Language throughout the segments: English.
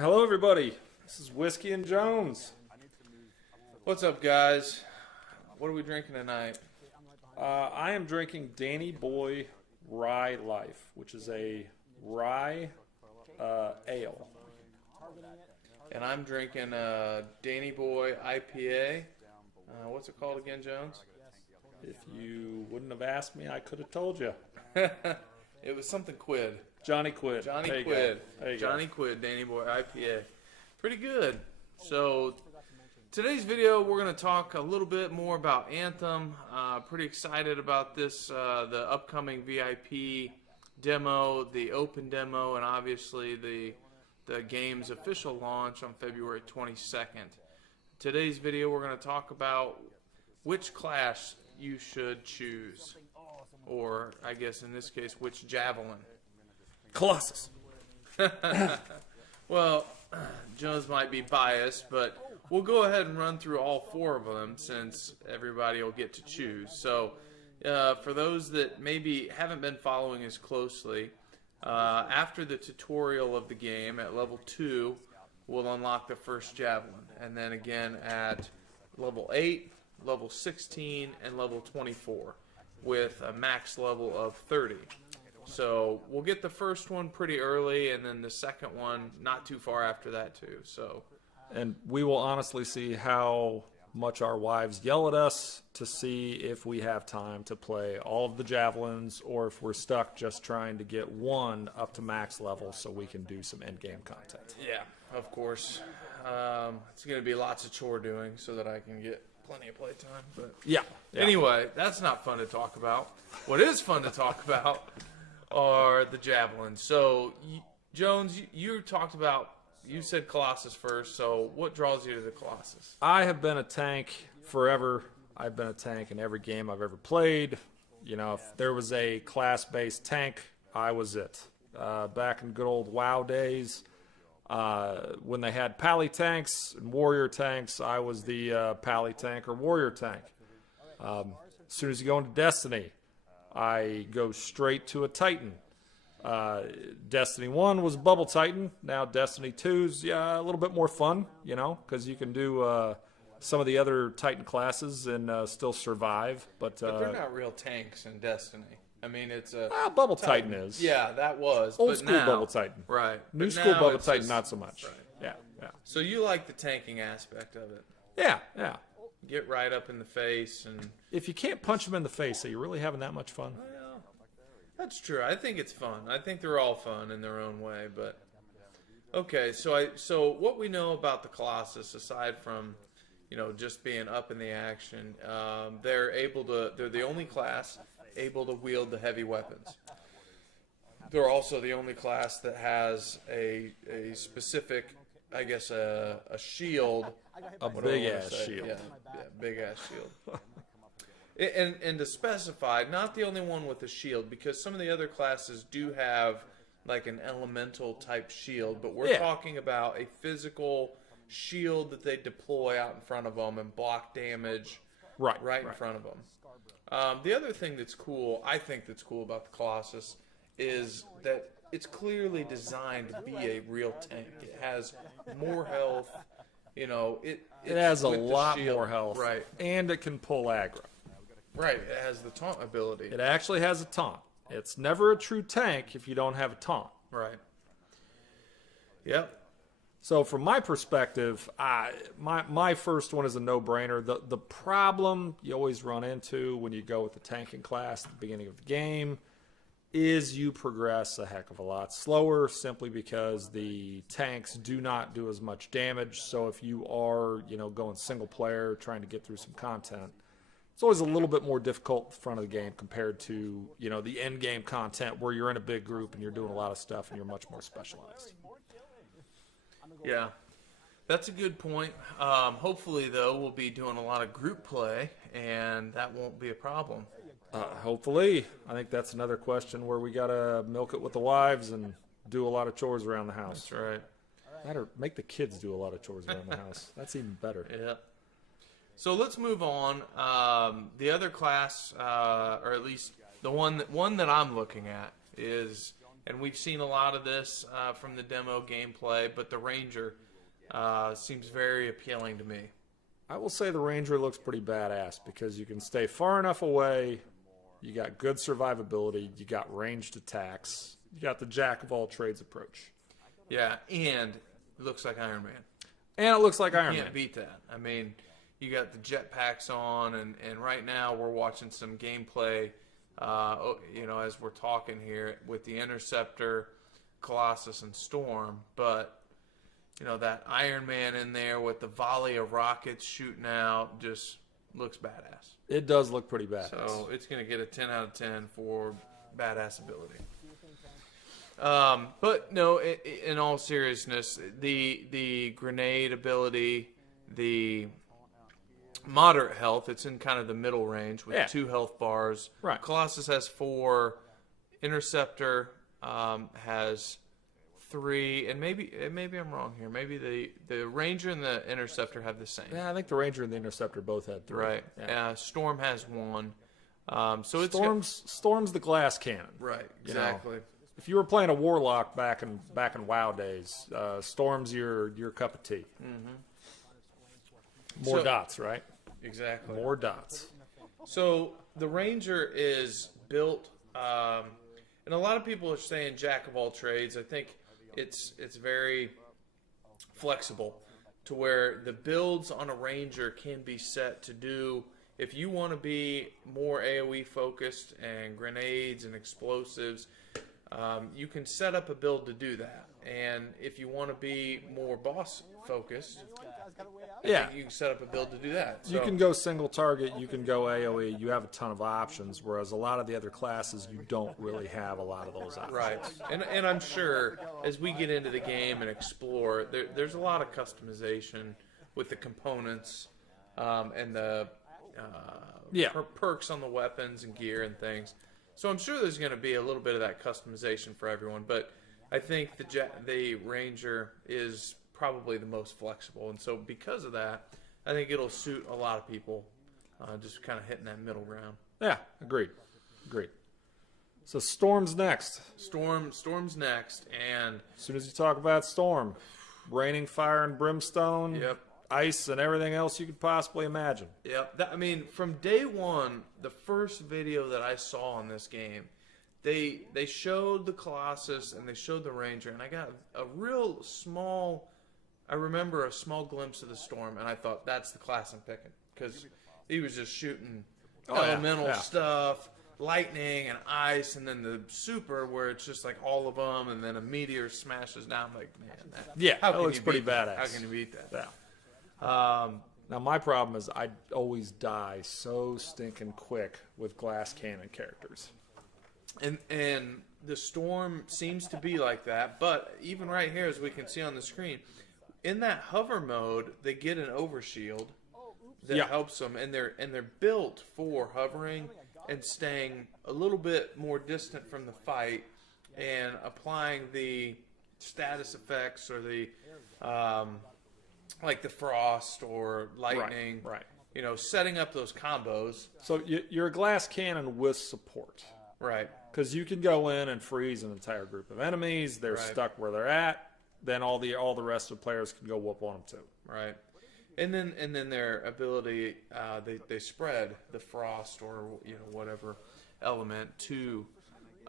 Hello, everybody. This is Whiskey and Jones. What's up, guys? What are we drinking tonight? I am drinking Danny Boy Rye Life, which is a rye ale. And I'm drinking Danny Boy IPA. What's it called again, Jones? If you wouldn't have asked me, I could have told you. It was something Quid. Johnny Quid. Johnny Quid. Johnny Quid, Danny Boy IPA. Pretty good. So today's video, we're going to talk a little bit more about Anthem. Pretty excited about this, the upcoming VIP demo, the open demo, and obviously the game's official launch on February 22nd. Today's video, we're going to talk about which class you should choose. Or, I guess in this case, which Javelin. Colossus. Well, Jones might be biased, but we'll go ahead and run through all four of them since everybody will get to choose. So, for those that maybe haven't been following as closely, after the tutorial of the game at level 2, we'll unlock the first Javelin. And then again at level 8, level 16, and level 24 with a max level of 30. So we'll get the first one pretty early, and then the second one not too far after that too. So, and we will honestly see how much our wives yell at us to see if we have time to play all of the Javelins, or if we're stuck just trying to get one up to max level so we can do some end game content. Yeah, of course. It's going to be lots of chore doing so that I can get plenty of playtime. But yeah. Anyway, that's not fun to talk about. What is fun to talk about are the Javelins. So, Jones, you talked about, you said Colossus first, so what draws you to the Colossus? I have been a tank forever. I've been a tank in every game I've ever played. You know, if there was a class-based tank, I was it. Back in good old WoW days, when they had pally tanks and warrior tanks, I was the pally tank or warrior tank. As soon as you go into Destiny, I go straight to a Titan. Destiny 1 was Bubble Titan. Now Destiny 2's a little bit more fun, you know, because you can do some of the other Titan classes and still survive. But they're not real tanks in Destiny. I mean, it's a... Bubble Titan is. Yeah, that was. Old but school now, Bubble Titan. Right. New But school now Bubble it's Titan, just, not so much. Right. Yeah. So you like the tanking aspect of it. Yeah. Get right up in the face and... If you can't punch them in the face, are you really having that much fun? Well, that's true. I think it's fun. I think they're all fun in their own way, but... Okay, so what we know about the Colossus, aside from, you know, just being up in the action, they're the only class able to wield the heavy weapons. They're also the only class that has a specific, I guess, a shield. A big-ass shield. Yeah, big-ass shield. And to specify, not the only one with a shield, because some of the other classes do have like an elemental type shield, but we're talking about a physical shield that they deploy out in front of them and block damage right in front of them. The other thing that's cool, I think that's cool about the Colossus, is that it's clearly designed to be a real tank. It has more health. You know, it has a lot more health. Right. And it can pull aggro. Right. It has the taunt ability. It actually has a taunt. It's never a true tank if you don't have a taunt. Right. Yep. So from my perspective, my first one is a no-brainer. The problem you always run into when you go with the tanking class at the beginning of the game is you progress a heck of a lot slower, simply because the tanks do not do as much damage. So if you are, you know, going single player, trying to get through some content, it's always a little bit more difficult at the front of the game compared to, you know, the end game content where you're in a big group and you're doing a lot of stuff and you're much more specialized. Yeah, that's a good point. Hopefully, though, we'll be doing a lot of group play, and that won't be a problem. Hopefully. I think that's another question where we got to milk it with the wives and do a lot of chores around the house. That's right. Or make the kids do a lot of chores around the house. That's even better. Yeah. So let's move on. The other class, or at least the one that I'm looking at, is And we've seen a lot of this from the demo gameplay, but the Ranger seems very appealing to me. I will say the Ranger looks pretty badass because you can stay far enough away. You got good survivability. You got ranged attacks. You got the jack of all trades approach. Yeah, and it looks like Iron Man. And it looks like Iron You Man. can't beat that. I mean, you got the jetpacks on, and right now we're watching some gameplay, as we're talking here with the Interceptor, Colossus, and Storm. But that Iron Man in there with the volley of rockets shooting out just looks badass. It does look pretty badass. So it's going to get a 10 out of 10 for badass ability. But no, in all seriousness, the grenade ability, the moderate health, it's in kind of the middle range with 2 health bars. Right. Colossus has 4. Interceptor has 3, and maybe I'm wrong here. Maybe the Ranger and the Interceptor have the same. Yeah, I think the Ranger and the Interceptor both had 3. Right. Yeah. Storm has 1. So Storm's the glass cannon. Right. Exactly. If you were playing a Warlock back in WoW days, Storm's your cup of tea. Mm-hmm. More dots, right? Exactly. More dots. So the Ranger is built, and a lot of people are saying jack of all trades. I think it's very flexible to where the builds on a Ranger can be set to do. If you want to be more AoE focused and grenades and explosives, you can set up a build to do that. And if you want to be more boss focused, I think you can set up a build to do that. So, you can go single target, you can go AoE, you have a ton of options, whereas a lot of the other classes, you don't really have a lot of those options. right. And I'm sure as we get into the game and explore, there's a lot of customization with the components and the perks on the weapons and gear and things. So I'm sure there's going to be a little bit of that customization for everyone, but I think the Ranger is probably the most flexible, and so because of that, I think it'll suit a lot of people, just kind of hitting that middle ground. Yeah, agreed. So Storm's next. Storm's next, and As soon as you talk about Storm, raining fire and brimstone, Yep. ice and everything else you could possibly imagine. I mean, from day one, the first video that I saw on this game, they showed the Colossus and they showed the Ranger, and I got I remember a small glimpse of the Storm, and I thought, that's the class I'm picking, because he was just shooting elemental stuff, lightning and ice, and then the super where it's just like all of them, and then a meteor smashes down. I'm like, man, that looks pretty badass. How can you beat that? Yeah. Now my problem is I always die so stinking quick with glass cannon characters. And the Storm seems to be like that, but even right here, as we can see on the screen, in that hover mode, they get an overshield that helps them, and they're built for hovering and staying a little bit more distant from the fight and applying the status effects or the like the frost or lightning. Right. Setting up those combos. So you're a glass cannon with support. Right. Because you can go in and freeze an entire group of enemies. They're stuck where they're at. Then all the rest of the players can go whoop on them too. Right. And then their ability, they spread the frost or whatever element to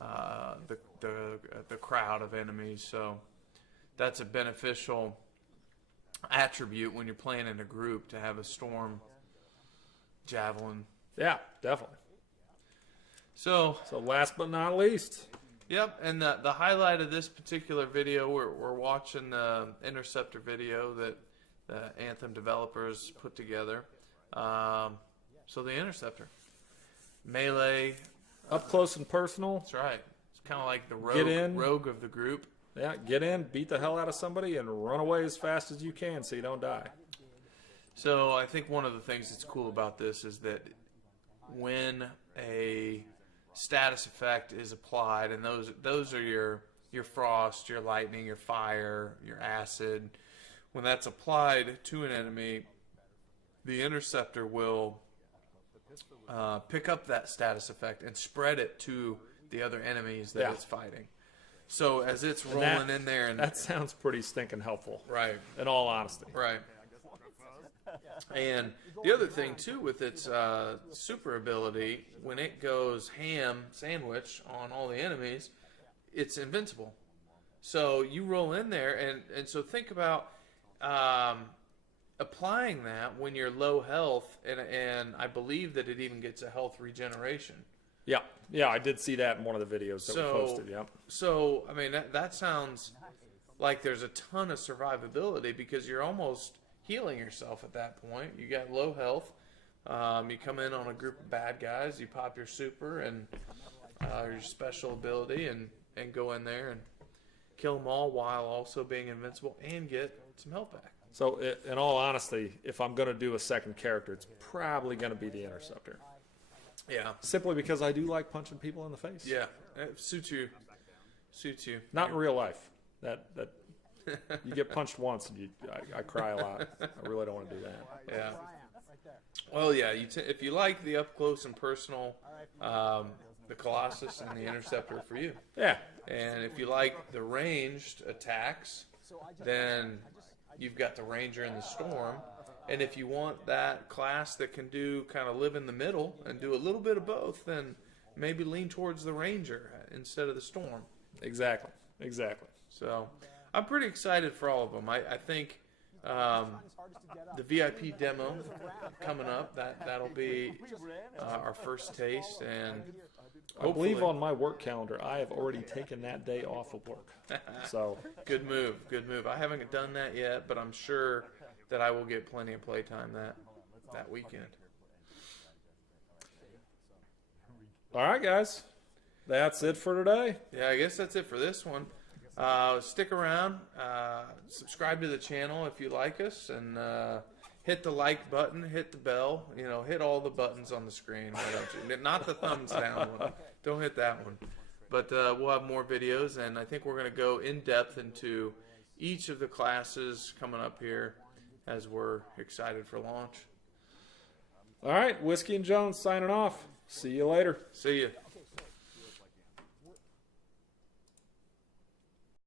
the crowd of enemies. So that's a beneficial attribute when you're playing in a group to have a Storm Javelin. Yeah, definitely. So last but not least. Yep, and the highlight of this particular video, we're watching the Interceptor video that the Anthem developers put together. So the Interceptor. Melee. Up close and personal. That's right. It's kind of like the rogue of the group. Yeah, get in, beat the hell out of somebody, and run away as fast as you can so you don't die. So I think one of the things that's cool about this is that when a status effect is applied, and those are your frost, your lightning, your fire, your acid. When that's applied to an enemy, the Interceptor will pick up that status effect and spread it to the other enemies that it's fighting. So as it's rolling in there, and that sounds pretty stinking helpful. right, In all honesty. right. And the other thing too, with its super ability, when it goes ham sandwich on all the enemies, it's invincible. So you roll in there, and so think about applying that when you're low health, and I believe that it even gets a health regeneration. Yeah, I did see that in one of the videos that we posted. Yep. So I mean that sounds like there's a ton of survivability because you're almost healing yourself at that point. You got low health. You come in on a group of bad guys. You pop your super and your special ability, and go in there and kill them all while also being invincible and get some health back. So, in all honesty, if I'm going to do a second character, it's probably going to be the Interceptor. Yeah. Simply because I do like punching people in the face. Yeah. It suits you. Suits you. Not in real life. That you get punched once and I cry a lot. I really don't want to do that. Yeah. Well, yeah. If you like the up close and personal, the Colossus and the Interceptor for you. Yeah. And if you like the ranged attacks, then you've got the Ranger and the Storm. And if you want that class that can do kind of live in the middle and do a little bit of both, then maybe lean towards the Ranger instead of the Storm. Exactly. So I'm pretty excited for all of them. I think the VIP demo coming up, that'll be our first taste, and I believe on my work calendar I have already taken that day off of work. So good move. I haven't done that yet, but I'm sure that I will get plenty of playtime that weekend. all right, guys, that's it for today. Yeah, I guess that's it for this one. Stick around, subscribe to the channel if you like us, and hit the like button, hit the bell, hit all the buttons on the screen. Why don't you? Not the thumbs down one. Don't hit that one. But we'll have more videos, and I think we're going to go in depth into each of the classes coming up here as we're excited for launch. All right, Whiskey and Jones signing off. See you later. See you.